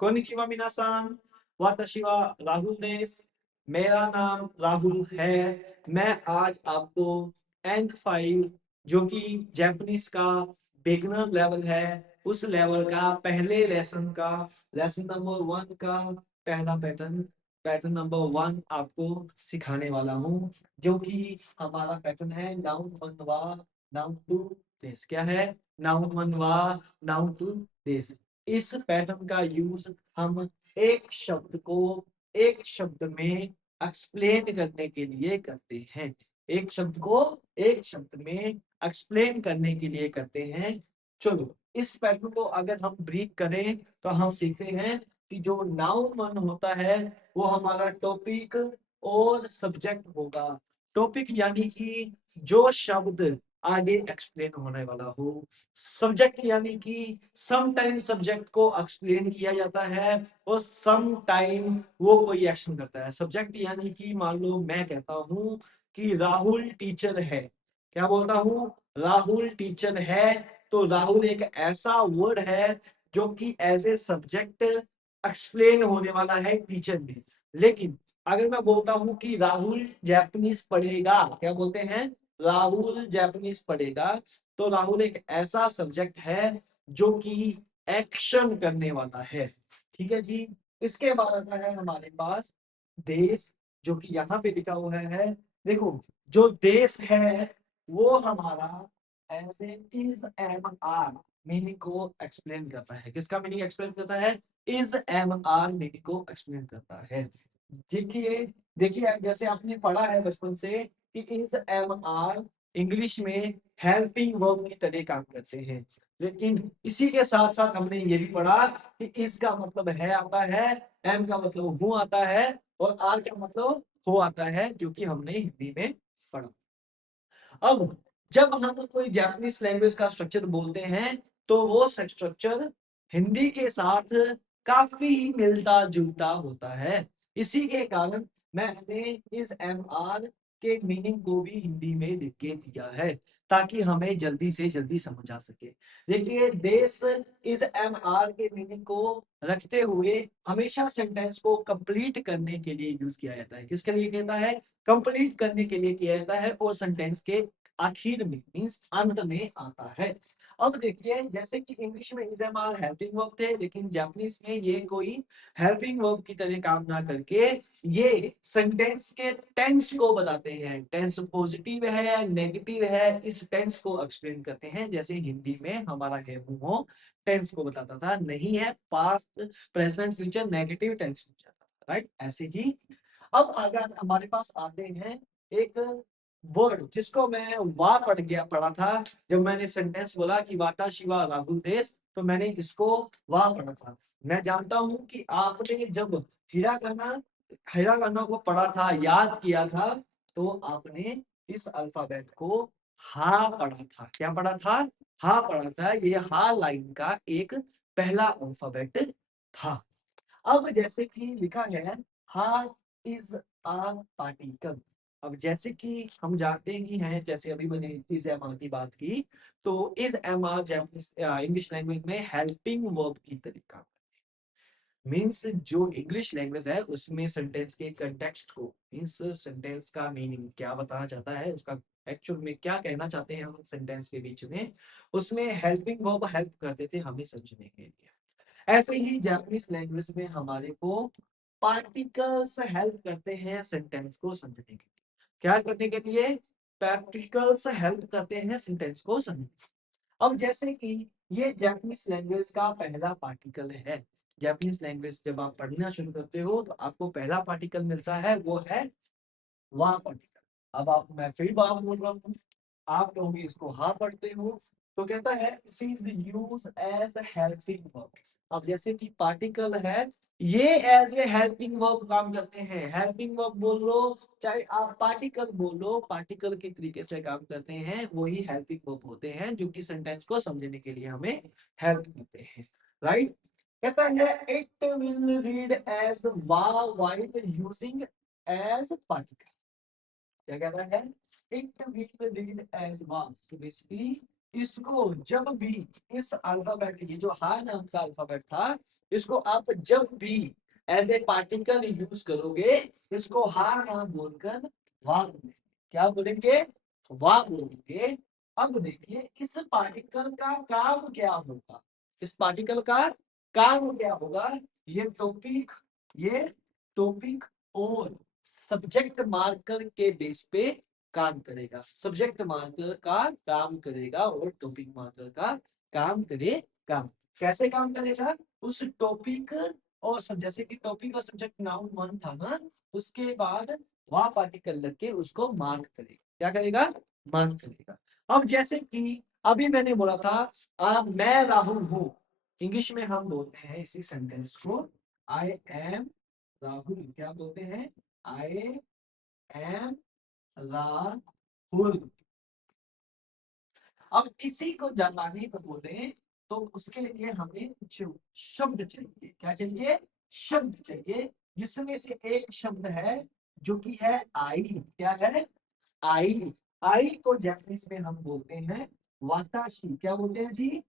Konnichiwa मिनासान, वाताशी वा राहुल देस। मेरा नाम राहुल है। मैं आज आपको N5 जो कि जापानीज का बिगनर लेवल है, उस लेवल का पहले लेसन नंबर 1 का पहला पैटर्न पैटर्न नंबर 1 आपको सिखाने वाला हूँ, जो कि हमारा पैटर्न है नाउन मनवा नाउन टू दिस। क्या है? नाउन मनवा नाउन टू दिस। इस पैटर्न का यूज हम एक शब्द को एक शब्द में एक्सप्लेन करने के लिए करते हैं। एक शब्द को एक शब्द में एक्सप्लेन करने के लिए करते हैं। चलो, इस पैटर्न को अगर हम ब्रीफ करें तो हम सीखते हैं कि जो नाउन वन होता है वो हमारा टॉपिक और सब्जेक्ट होगा। टॉपिक यानी कि जो शब्द आगे एक्सप्लेन होने वाला हो। सब्जेक्ट यानी कि सम टाइम सब्जेक्ट को एक्सप्लेन किया जाता है और सम टाइम वो कोई एक्शन करता है। सब्जेक्ट यानी कि मान लो मैं कहता हूँ कि राहुल टीचर है। क्या बोलता हूँ? राहुल टीचर है। तो राहुल एक ऐसा वर्ड है जो कि एज ए सब्जेक्ट एक्सप्लेन होने वाला है टीचर में। लेकिन अगर मैं बोलता हूँ कि राहुल जापानीज पढ़ेगा, क्या बोलते हैं? राहुल जापानीज पढ़ेगा। तो राहुल एक ऐसा सब्जेक्ट है जो कि एक्शन करने वाला है। ठीक है जी। इसके बाद आता है हमारे पास देश, जो कि यहाँ पे लिखा हुआ है। देखो, जो देश है वो हमारा as a is am are meaning को एक्सप्लेन करता है। किसका मीनिंग एक्सप्लेन करता है? इज एम आर मीनिंग को एक्सप्लेन करता है। देखिए, देखिए जैसे आपने पढ़ा है बचपन से कि इज एम आर इंग्लिश में हेल्पिंग वर्ब की तरह काम करते हैं। लेकिन इसी के साथ साथ हमने ये भी पढ़ा कि इस का मतलब है आता है, एम का मतलब हूं आता है और आर का मतलब हो आता है, जो कि हमने हिंदी में पढ़ा। अब जब हम कोई जापानीज लैंग्वेज का स्ट्रक्चर बोलते हैं तो वो स्ट्रक्चर हिंदी के साथ काफी मिलता जुलता होता है। इसी के कारण मैंने इस एम आर के मीनिंग को भी हिंदी में लिख के दिया है ताकि हमें जल्दी से जल्दी समझ आ सके। देखिए, देश इस एम आर के मीनिंग को रखते हुए हमेशा सेंटेंस को कंप्लीट करने के लिए यूज किया जाता है। किसके लिए कहता है? कंप्लीट करने के लिए किया जाता है और सेंटेंस के आखिर में मींस अंत में आता है। अब देखिए, जैसे कि इंग्लिश में is am are helping verb थे, लेकिन जापानीज में ये कोई हेल्पिंग वर्ब की तरह काम ना करके ये सेंटेंस के टेंस को बताते हैं। टेंस पॉजिटिव है, नेगेटिव है, इस टेंस को एक्सप्लेन करते हैं। जैसे हिंदी में हमारा है हो टेंस को बताता था, नहीं है past present future negative tense हो जाता था, राइट? ऐसे ही अब अगर हमारे पास आते हैं एक वर्ड जिसको मैं वाह पढ़ा था। जब मैंने सेंटेंस बोला कि वाता शिवा राहुल देश, तो मैंने इसको वाह पढ़ा था। मैं जानता हूं कि आपने जब हिरागाना हिरागाना को पढ़ा था, याद किया था, तो आपने इस अल्फाबेट को हा पढ़ा था। क्या पढ़ा था? हा पढ़ा था। ये हा लाइन का एक पहला अल्फाबेट था। अब जैसे कि लिखा है हार्ट इज अ पार्टिकल। अब जैसे कि हम जानते ही हैं, जैसे अभी मैंने इज एम आर की बात की, तो is am are Japanese English language में हेल्पिंग वर्ब की तरीका मीन्स जो इंग्लिश लैंग्वेज है उसमें सेंटेंस के कंटेक्स्ट को मीन्स सेंटेंस का मीनिंग क्या बताना चाहता है, उसका एक्चुअल में क्या कहना चाहते हैं हम सेंटेंस के बीच में, उसमें हेल्पिंग वर्ब हेल्प करते थे हमें समझने के लिए। ऐसे ही जापानीज लैंग्वेज में हमारे को पार्टिकल्स हेल्प करते हैं सेंटेंस को समझने के लिए। क्या करने के लिए? पार्टिकल्स हेल्प करते हैं सेंटेंस को समझने। अब जैसे कि ये जापानीज लैंग्वेज का पहला पार्टिकल है। जापानीज लैंग्वेज जब आप पढ़ना शुरू करते हो तो आपको पहला पार्टिकल मिलता है, वो है वहां पार्टिकल। अब आप मैं फिर बात बोल रहा हूँ, आप लोग इसको हाँ पढ़ते हो, तो कहता है is use as helping verb. अब जैसे कि पार्टिकल है, ये एज ए हेल्पिंग वर्ब काम करते हैं। हेल्पिंग वर्ब बोल लो चाहे आप पार्टिकल बोलो, पार्टिकल के तरीके से काम करते हैं, वही हेल्पिंग वर्ब होते हैं जो कि सेंटेंस को समझने के लिए हमें हेल्प करते हैं, राइट? कहता है it will read as while using as particle. क्या कहता है? इट विल रीड एज वाव। सो बेसिकली इसको जब भी इस अल्फाबेट, ये जो हा नाम का अल्फाबेट था, इसको आप जब भी एज ए पार्टिकल यूज करोगे, इसको हा ना बोलकर वाह बोलेंगे। क्या बोलेंगे? वाह बोलेंगे। अब देखिए इस पार्टिकल का काम क्या होगा, इस पार्टिकल का काम क्या होगा। ये टॉपिक, ये टॉपिक और सब्जेक्ट मार्कर के बेस पे काम करेगा। सब्जेक्ट मार्कर का काम करेगा और टॉपिक मार्कर का काम करेगा। कैसे काम करेगा? उस टॉपिक और सब, जैसे कि टॉपिक और सब्जेक्ट नाउन वन था ना, उसके बाद वह पार्टिकल लग के उसको मार्क करेगा। क्या करेगा? मार्क करेगा। अब जैसे कि अभी मैंने बोला था मैं राहुल हूं। इंग्लिश में हम बोलते हैं इसी सेंटेंस को आई एम राहुल। क्या बोलते हैं? I am Rahul. अब इसी को जानने को बोले तो उसके लिए हमें कुछ शब्द चाहिए। क्या चाहिए? शब्द चाहिए, जिसमें से एक शब्द है जो कि है आई। क्या है? आई। आई को जापानीज में हम बोलते हैं वाताशी। क्या बोलते हैं जी?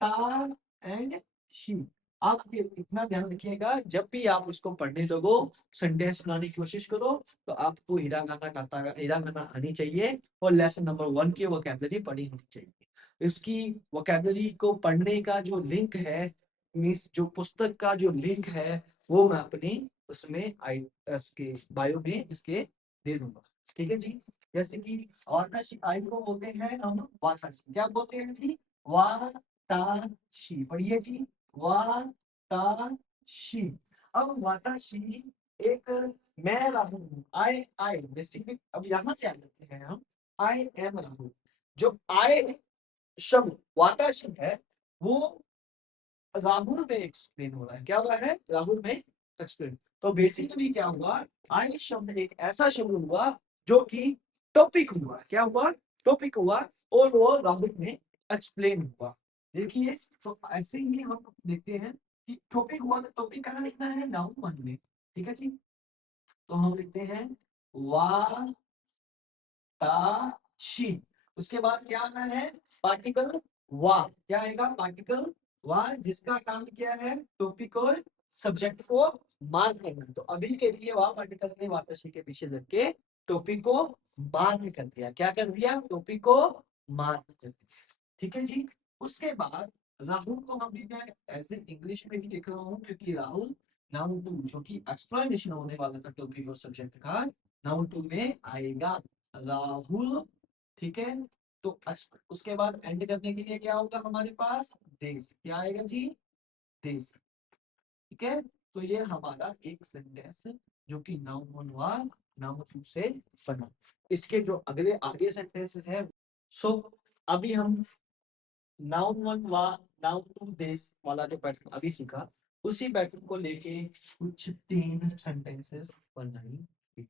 ता एंड शी। आप ये इतना ध्यान रखिएगा, जब भी आप उसको पढ़ने लगो, सेंटेंस बनाने की कोशिश करो, तो आपको हिरागाना काता हिरागाना आनी चाहिए और लेसन नंबर 1 की वोकैबुलरी पढ़ी होनी चाहिए। इसकी वोकैबुलरी को पढ़ने का जो लिंक है, मीन्स जो पुस्तक का जो लिंक है, वो मैं अपनी उसमें आई इसके बायो में इसके दे दूंगा। ठीक है जी। जैसे कि वाताशी, आई को बोलते हैं हम वाताशी। क्या बोलते हैं जी? वा वाताशी। पढ़िए जी, वाताशी। अब वाताशी एक मैं राहुल हूँ। आई बेसिकली, अब यहां से आ जाते हैं हम। I am Rahul. जो आई शब्द वाताशी है, वो राहुल में एक्सप्लेन हो रहा है। क्या हो रहा है? राहुल में एक्सप्लेन। तो बेसिकली क्या हुआ? आई शब्द एक ऐसा शब्द हुआ जो कि टॉपिक हुआ। क्या हुआ? टॉपिक हुआ और वो राहुल में एक्सप्लेन हुआ। देखिए, तो ऐसे ही हम देखते हैं कि टॉपिक हुआ, तो टॉपिक कहाँ लिखना है? नाउन वन में। ठीक है जी। तो हम लिखते हैं वा ताशी। उसके बाद क्या आना है? पार्टिकल वा। क्या आएगा? पार्टिकल वा, जिसका काम क्या है? टॉपिक और सब्जेक्ट को मार्क करना। तो अभी के लिए वह पार्टिकल ने वाताशी के पीछे लग के टॉपिक को मार्क कर दिया। क्या कर दिया? टॉपिक को मार्क कर दिया। ठीक है जी। उसके बाद राहुल को हम भी, मैं ऐसे इंग्लिश में भी लिख रहा हूँ क्योंकि राहुल नाउन टू, जो कि एक्सप्लेनेशन होने वाला था टॉपिक और सब्जेक्ट का, नाउन टू में आएगा राहुल। ठीक है। तो उसके बाद एंड करने के लिए क्या होगा हमारे पास? देश। क्या आएगा जी? देश। ठीक है। तो ये हमारा एक सेंटेंस जो कि नाउन वन हुआ, नाउन टू से बना। इसके जो अगले आगे सेंटेंसेस है, सो अभी हम नाउन वन वा नाउन टू देश वाला जो पैटर्न अभी सीखा, उसी पैटर्न को लेके कुछ 3 सेंटेंसेस बनाई।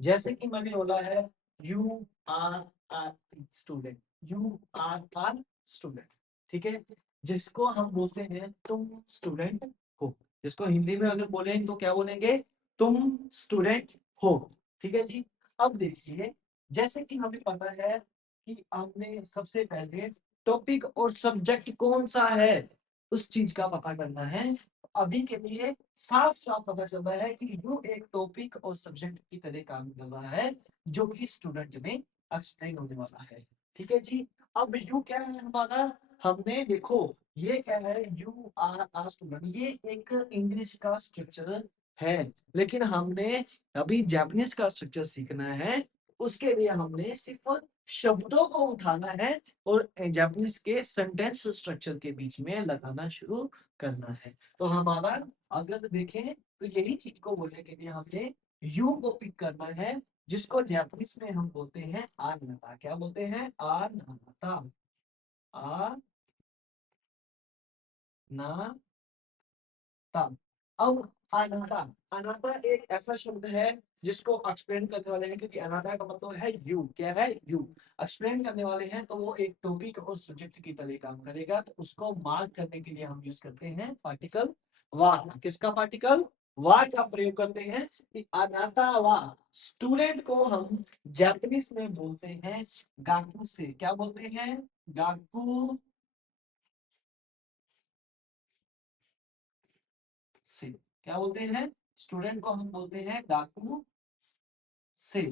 जैसे कि मैंने बोला है you are are student. You are student. ठीक है। जिसको हम बोलते हैं तुम स्टूडेंट हो। जिसको हिंदी में अगर बोले तो क्या बोलेंगे? तुम स्टूडेंट हो। ठीक है जी। अब देखिए, जैसे कि हमें पता है कि हमने सबसे पहले टॉपिक और सब्जेक्ट कौन सा है, उस चीज का पता करना है। अभी के लिए साफ साफ पता चल रहा है कि यू एक टॉपिक और सब्जेक्ट की तरह काम कर रहा है, जो कि स्टूडेंट में एक्सप्लेन होने वाला है। ठीक है जी। अब यू क्या है हमारा? हमने देखो, ये क्या है? यू आर स्टूडेंट, ये एक इंग्लिश का स्ट्रक्चर है, लेकिन हमने अभी जापानीज का स्ट्रक्चर सीखना है। उसके लिए हमने सिर्फ शब्दों को उठाना है और जापानीज के सेंटेंस स्ट्रक्चर के बीच में लगाना शुरू करना है। तो हमारा अगर देखें तो यही चीज को बोलने के लिए हमने यू को पिक करना है, जिसको जापानीज में हम बोलते हैं आनाता। क्या बोलते हैं? आनाता। आ ना ता। अब अनाथा, अनाथा एक ऐसा शब्द है जिसको एक्सप्लेन करने वाले हैं, क्योंकि अनाथा का मतलब है यू। क्या है? यू। एक्सप्लेन करने वाले हैं तो वो एक टॉपिक और सब्जेक्ट की तरह काम करेगा। तो उसको मार्क करने के लिए हम यूज करते हैं पार्टिकल वा। किसका पार्टिकल? वा का प्रयोग करते हैं कि अनाता वा। स्टूडेंट को हम जापानीज में बोलते हैं गाकू से। क्या बोलते हैं? गाकू से। क्या बोलते हैं? स्टूडेंट को हम बोलते हैं गाकू से।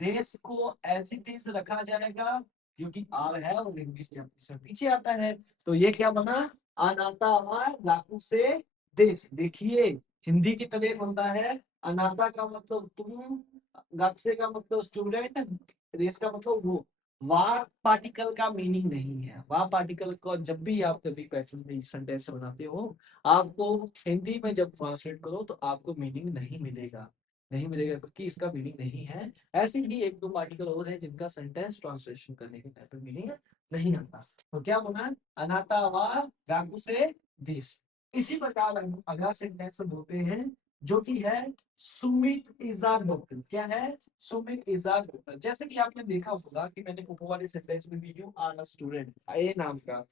देश को एज इट इज रखा जाएगा क्योंकि आर है और इंग्लिश से पीछे आता है। तो ये क्या बना? अनाता वा गाकू से देश। देखिए हिंदी की तरह बनता है। अनाता का मतलब तुम, गाकसे का मतलब स्टूडेंट, देश का मतलब वो। वाह पार्टिकल का मीनिंग नहीं है। वाह पार्टिकल को जब भी आप कभी पैटर्न में सेंटेंस बनाते हो, आपको हिंदी में जब ट्रांसलेट करो तो आपको मीनिंग नहीं मिलेगा। नहीं मिलेगा क्योंकि इसका मीनिंग नहीं है। ऐसे ही एक दो पार्टिकल और है जिनका सेंटेंस ट्रांसलेशन करने के टाइम पे मीनिंग नहीं आता। तो क्या बना? अनाता वा गाकू से देश। इसी प्रकार हम अगला सेंटेंस बोलते हैं जो कि है सुमित इज अ डॉक्टर। क्या है? Sumit is a doctor. जैसे कि आपने देखा होगा कि मैंने ऊपर वाले सेंटेंस में भी यू आर अ स्टूडेंट ए नाम का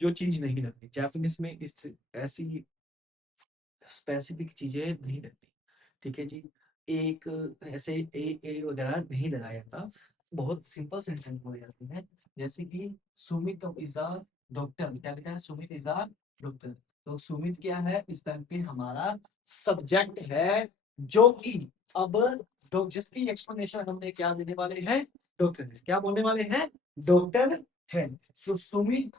जो चीज नहीं लगती जापानीज में, इस ऐसी स्पेसिफिक चीजें नहीं लगती। ठीक है जी। एक ऐसे ए वगैरह नहीं लगाया था। बहुत सिंपल सेंटेंस बोले जाते हैं। जैसे कि सुमित इज अ डॉक्टर। क्या लिखा है? Sumit is a doctor. तो सुमित क्या है? इस टाइम पे हमारा सब्जेक्ट है जो कि अब जिसकी एक्सप्लेनेशन हमने क्या देने वाले हैं? डॉक्टर है। क्या बोलने वाले हैं? डॉक्टर है। तो सुमित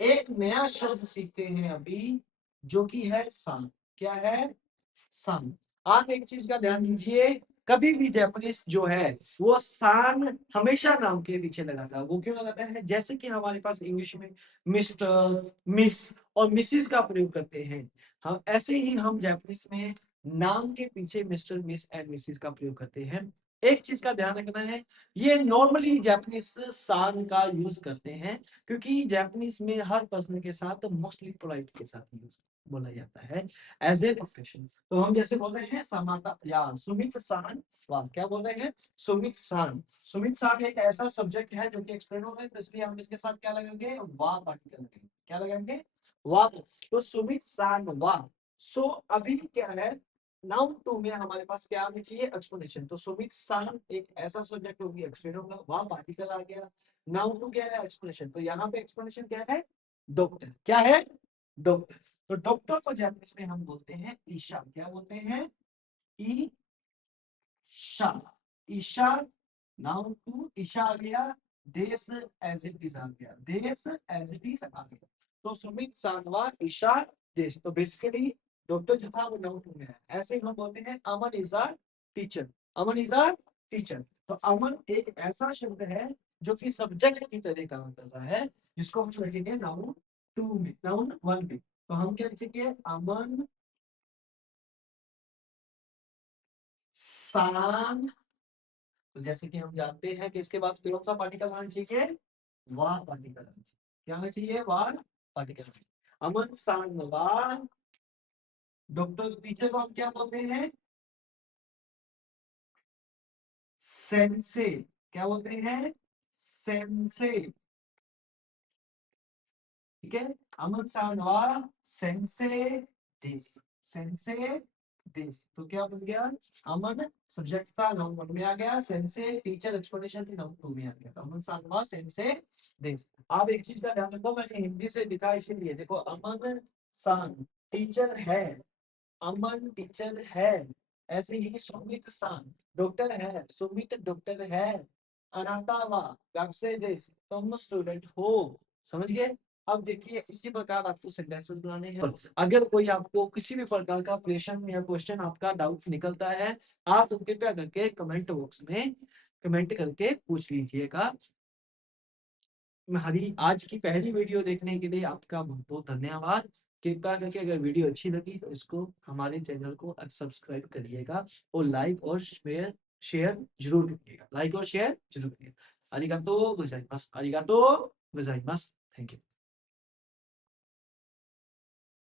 एक नया शब्द सीखते हैं अभी जो कि है सान। क्या है? सान। आप एक चीज का ध्यान दीजिए, कभी भी जापानीज जो है वो सान हमेशा नाम के पीछे लगाता है। वो क्यों लगाता है? जैसे कि हमारे पास इंग्लिश में मिस्टर, मिस और मिसिस का प्रयोग करते हैं, हम ऐसे ही हम जापानीज में नाम के पीछे मिस्टर, मिस एंड मिसिस का प्रयोग करते हैं। एक चीज का ध्यान रखना है, ये नॉर्मली जापानीज सान का यूज करते हैं क्योंकि जापानीज में हर पर्सन के साथ मोस्टली पोलाइट के साथ यूज बोला जाता है एज ए प्रोफेशन। तो हम जैसे बोल रहे हैं समाता या सुमित सान वाह। क्या बोल रहे हैं? सुमित सान। सुमित सान एक ऐसा सब्जेक्ट है जो कि एक्सप्लेन हो रहा है, तो इसलिए हम इसके साथ क्या लगाएंगे? वाह पार्टिकल लगाएंगे। क्या लगाएंगे? वाह। तो सुमित सान वाह। सो अभी क्या है, नाउन टू में हमारे पास क्या आना चाहिए? एक्सप्लेनेशन। तो सुमित सान एक ऐसा सब्जेक्ट होगी, एक्सप्लेन होगा, वाह पार्टिकल आ गया। नाउन टू क्या है? एक्सप्लेनेशन। तो यहाँ पे एक्सप्लेनेशन क्या है? डॉक्टर। क्या है? डॉक्टर। तो डॉक्टर को जापानीज में हम बोलते हैं ईशा। क्या बोलते हैं? ईशा। ईशा। नाउन टू ईशा आ गया। देश एज इट इज आ गया। देश एज इट इज आ गया। तो सुमित सांगवा ईशा देश। तो बेसिकली डॉक्टर जो था वो नाउन टू में है। ऐसे ही हम बोलते हैं Aman is a teacher. Aman is a teacher. तो अमन एक ऐसा शब्द है जो कि सब्जेक्ट की तरह काम कर रहा है, जिसको हम लिखेंगे नाउन टू में, नाउन वन में। तो हम क्या लिखेंगे? अमन सान। तो जैसे कि हम जानते हैं कि इसके बाद कौन सा पार्टिकल आना चाहिए? वाह पार्टिकल आना चाहिए। क्या आना चाहिए? वाह पार्टिकल। अमन सान वाह। डॉक्टर टीचर को हम क्या बोलते हैं? सेंसे। क्या बोलते हैं? सेंसे। ठीक है। अमन सान वाह सेंसे दिस। Sense this. तो क्या बन गया? अमन सब्जेक्ट था, नाउन वन में आ गया। सेंसे टीचर एक्सप्लेनेशन थी, नाउन टू में आ गया। तो अमन सान वाह सेंसे दिस। आप एक चीज का ध्यान रखो, मैंने हिंदी से लिखा इसीलिए, देखो अमन सान टीचर है। अमन टीचर है। ऐसे ही सुमित सान डॉक्टर है। सुमित डॉक्टर है। अनातावा गाक्से देश तुम स्टूडेंट हो। समझ गए? अब देखिए इसी प्रकार आपको सेंटेंसेस बनाने हैं। अगर कोई आपको किसी भी प्रकार का प्रश्न या क्वेश्चन आपका डाउट निकलता है, आप कृपया करके कमेंट बॉक्स में कमेंट करके पूछ लीजिएगा। हमारी आज की पहली वीडियो देखने के लिए आपका बहुत बहुत धन्यवाद। कृपया करके अगर वीडियो अच्छी लगी तो इसको हमारे चैनल को सब्सक्राइब करिएगा और लाइक और शेयर शेयर जरूर करिएगा। लाइक और शेयर जरूर करिएगा। अरिगातो गोजाइमास। अरिगातो गोजाइमास। Thank you.